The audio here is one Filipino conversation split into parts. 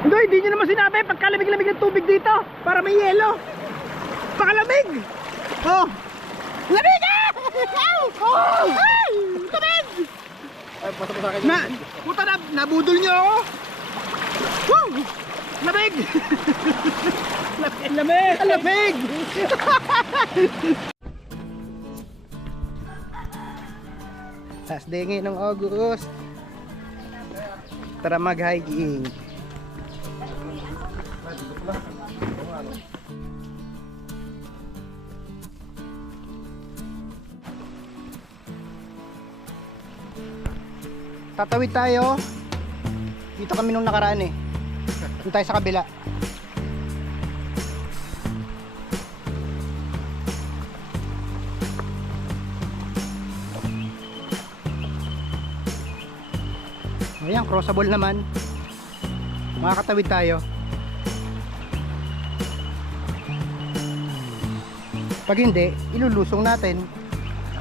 Hindi nyo naman sinabi pagkalamig-lamig ng tubig dito para may yelo. Pakalamig. Oh. Lamig ah! Oh! Ay! Lamig! Ay, pasok mo sa akin. Puta na, nabudol nyo ako. Woo! Lamig! Lamig! Lamig! Last day ngayon ng August. Tara mag-hiking. Tatawid tayo. Dito kami nung nakaraan eh. Doon tayo sa kabila. Ayan, crossable naman. Makakatawid tayo. Pag hindi, ilulusong natin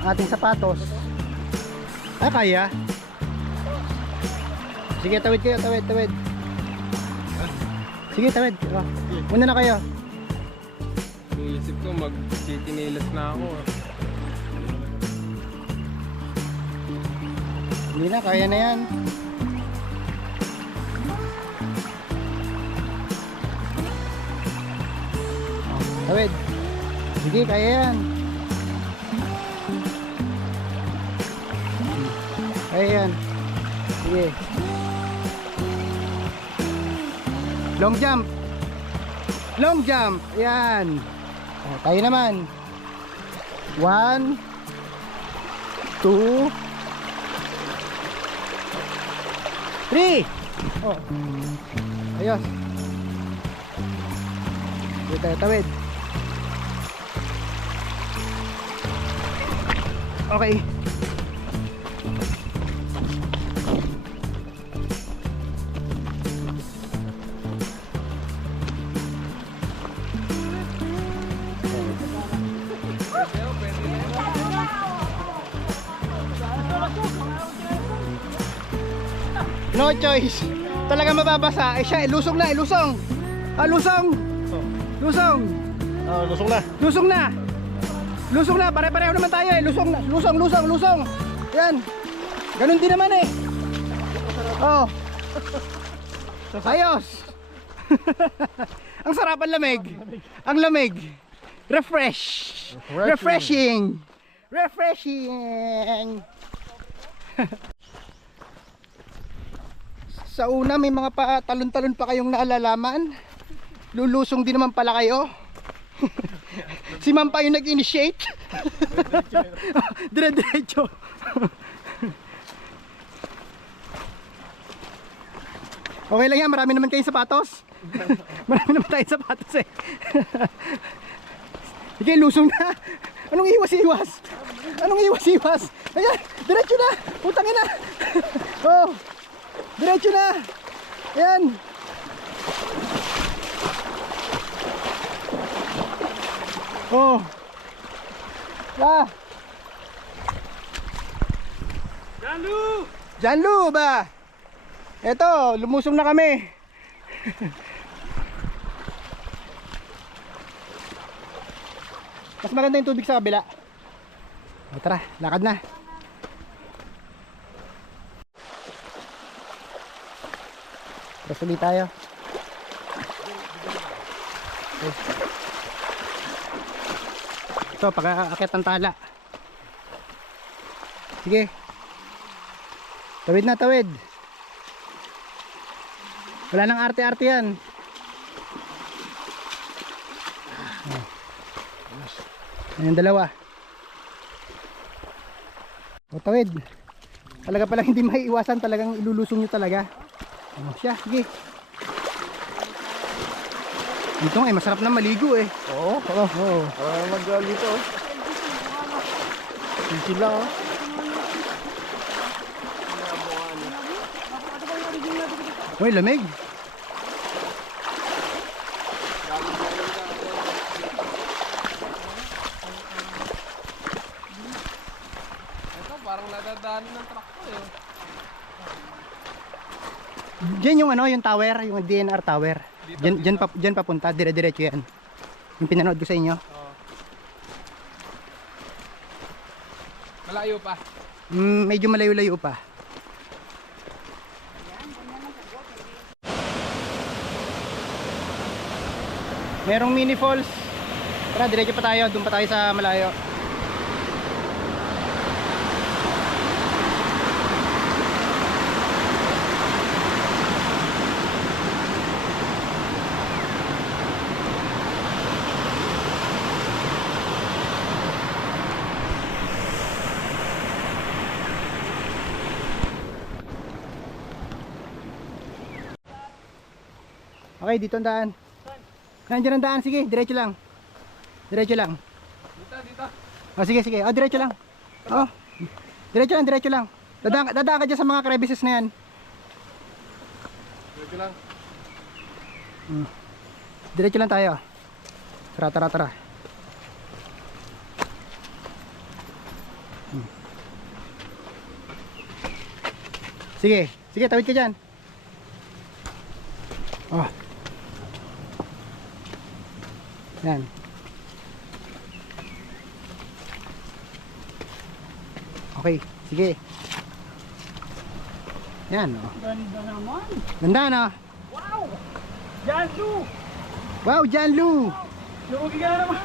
ang ating sapatos. Ah, kaya? Sige, tawid kayo, tawid. Sige, tawid. Oh. Una na kayo. Iisip ko mag-tinilas na ako. Hindi na, kaya na yan. Tawid. Sige, kaya yan. Kaya yan. Sige. Long jump. Long jump. Ayan. O, tayo naman. 1 2 3. Oh. Ayos. Dito tayo tawid. Okay. No choice. Talaga mababasa. Eh siya, ilusong na, ilusong. Ah, lusong. Lusong. Lusong na. Lusong na. Lusong na, pare-pareho naman tayo eh. Lusong na, lusong. Yan. Ganun din naman eh. Oh. Ayos. Ang sarap ang lamig. Ang lamig. Refreshing. Sa una may mga talon-talon pa kayong naalalaman. Lulusong din naman pala kayo. Si Ma'am pa yung nag-initiate. Dire-diretso. Okay lang yan, marami naman kayong sapatos. Marami naman tayong sapatos eh. Sige, lusong na. Anong iwas-iwas? Ayan, diretso na. Putang ina. Oh, diretso na. Ayan. Oh. Ah. Janlu ba? Eto, lumusong na kami. Mas maganda yung tubig sa kabila. O, tara, lakad na. Tapos ulit tayo. Okay. Ito, pag-aakyat ng tala. Sige. Tawid na, tawid. Wala nang arte-arte yan. Ayan, dalawa. O, tawid. Talaga palang hindi maiiwasan. Talagang ilulusong nyo talaga. O, siya, sige. Dito nga, masarap na maligo eh. Oo. Oo. Mag-gawal dito. Easy lang oh. Uy, lamig. Ito parang nadadaanan ng truck ko eh. Diyan yung ano, yung tower, yung DNR tower. Diyan papunta, dire-diretso yan. Yung pinanood ko sa inyo. Oo. Malayo pa. Medyo malayo-layo pa. Merong mini falls. Tara, diretso pa tayo. Doon pa tayo sa malayo. Okay, dito ang daan. Nandiyan ang daan, sige, diretso lang. Diretso lang. Dito. Oh, sige, sige. Oh, diretso lang. Oh. Diretso lang, diretso lang. Dadaan ka dyan sa mga crevices na yan. Dito lang. Diretso lang tayo. Tara, tara, tara. Sige, sige, tawid ka dyan. Oh. Yan. Okay, sige. Yan, oh. Ganda naman. Ganda, no? Wow! Jansu! Wow, Janlu! Lugi ka na naman.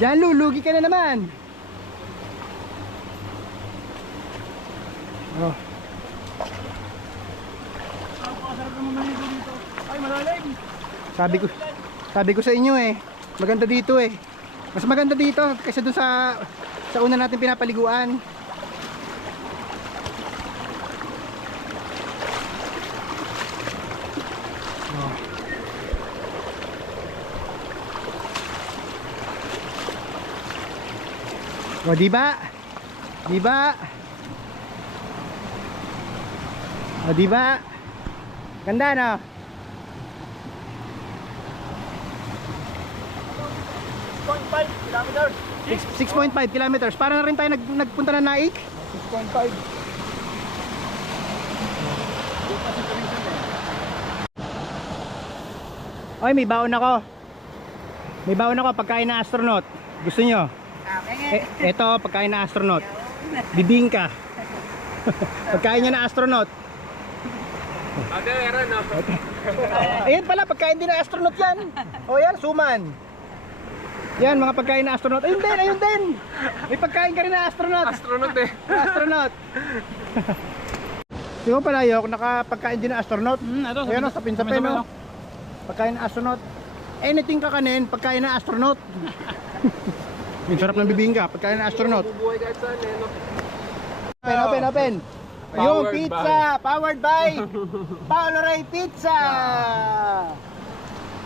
Janlu, lugi ka na naman. Oh. Napakasarap naman maligo dito. Ay, malalim. Sabi ko sa inyo eh, maganda dito eh. Mas maganda dito kaysa doon sa una natin pinapaliguan. O, di ba? Di ba? O, di ba? Ganda, no? 6.5 kilometers. 6.5 kilometers. Para na rin tayo nagpunta na Naik. 6.5. Oy, may baon ako. May baon ako pagkain na astronaut. Gusto nyo? Eto, pagkain na astronaut. Bibingka. Pagkain niya na astronaut. Ate, meron no? Ayan pala, pagkain din na astronaut yan. O yan, suman. Yan, mga pagkain na astronaut. Ayun din, ayun din. May pagkain ka rin na astronaut. Astronaut eh. Astronaut. Di mo pala yung nakapagkain din na astronaut. Ito, Ayan o, sapin-sapin o. Pagkain na astronaut. Anything kakanin, pagkain na astronaut. Yung sarap ng bibingka, pagkain na astronaut. Bubuhay kahit saan eh no? Open. Yung Powered pizza, powered by Paolo Ray Pizza.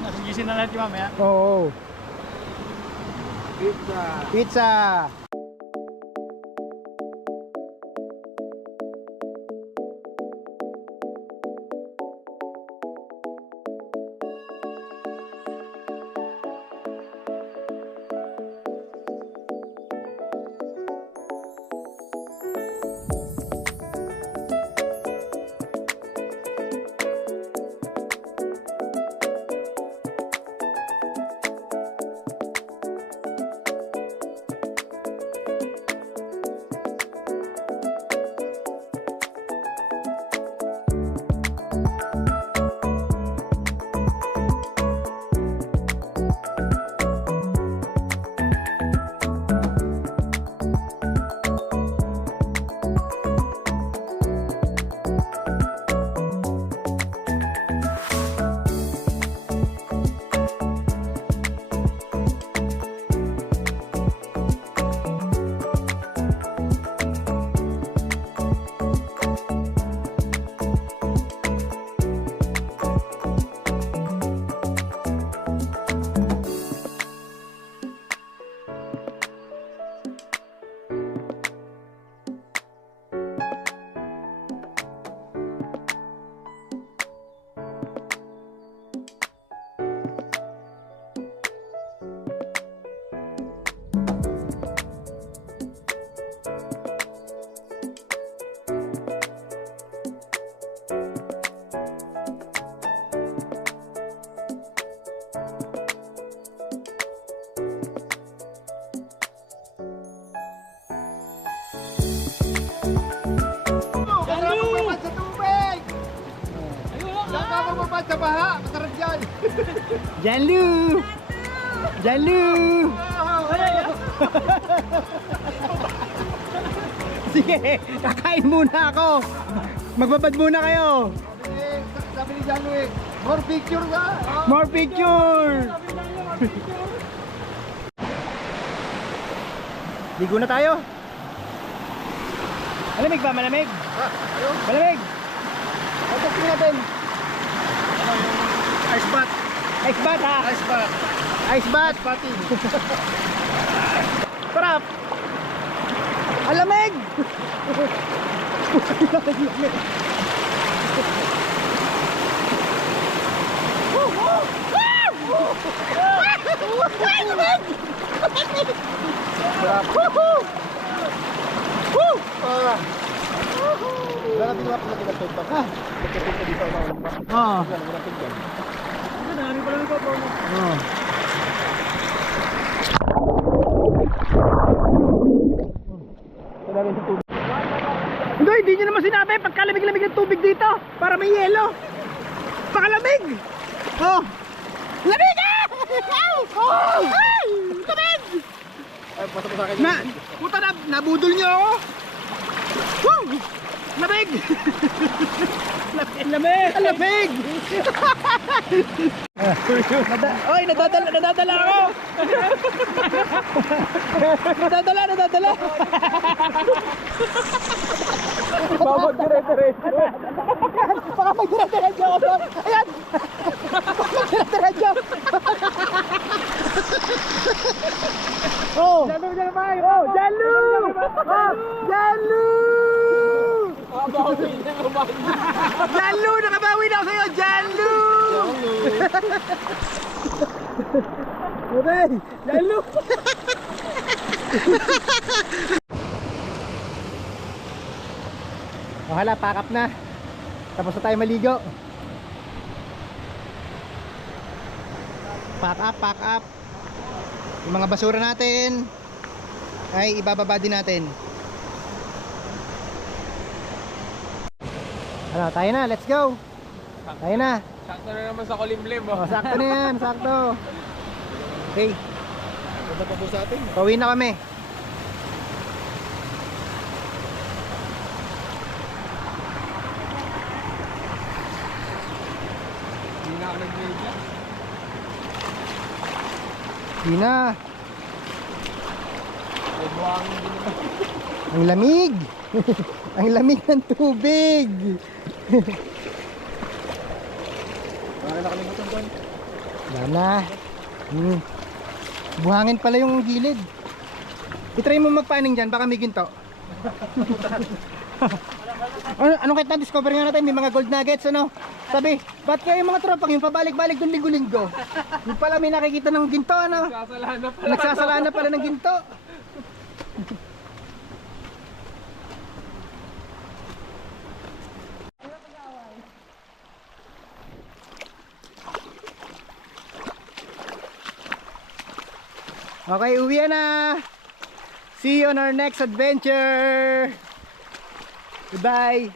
Nasigisin na natin mamaya. Oo. Pizza. Pizza. dapat sa baha. Masarap yan. Janlu! Janlu! Sige, kakain muna ako. Magbabad muna kayo. Sabi ni Jano eh, more picture ka. More picture! Ligo na tayo. Malamig ba? Malamig? Malamig! Pagkasin natin. Ice bath. Ice bath ha? Ice bath. Ice bath. Bathing. Sarap! Ang lamig! Wala natin nga pala kinatulpa. Magkatulpa dito ang mga lumba. Oo. Wala tulpa. Ano pala nito po? Oo. Wala natin tubig. Hindi nyo naman sinabi pagkalamig-lamig ng tubig dito para may yelo. Pakalamig! Oh! Lamig ah! Oh! Ay! Lamig! Ay, pasa mo sa akin. Puta na, nabudol nyo ako. Woo! Lamig! Lamig! Lamig! Oy, nadadala ako! nadadala! Bawag dire-diretso. Baka may dire-diretso ako doon! Ayan! Baka may dire-diretso! Oh! Jano, Jano, bye. Oh! Jalu! Oh! Jalu! Babawi na kumain. Jalu! Nakabawi na ako sa'yo! Jalu! Okay! Jalu! Oh, hala, pack up na. Tapos na tayo maligo. Pack up. Yung mga basura natin ay ibababa din natin. Ano, tayo na, let's go. Tayo na. Sakto na naman sa kulimlim. Oh, sakto na yan, sakto. Okay, Ganda pa po sa atin. pauwi na kami. Hindi na ako nag-media. Hindi na. May buhangin din naman. Ang lamig. Ang lamig ng tubig. Wala na kalimutan doon. Wala na. Buhangin pala yung gilid. I-try mo magpaning dyan, baka may ginto. Anong kahit na-discover nga natin, may mga gold nuggets, ano? Sabi, ba't kaya yung mga tropang yung pabalik-balik doon linggo-linggo? Yung pala may nakikita ng ginto, ano? Sasalahan na pala. Nagsasalaan na pala ng ginto. Okay, uwi na. See you on our next adventure. Goodbye.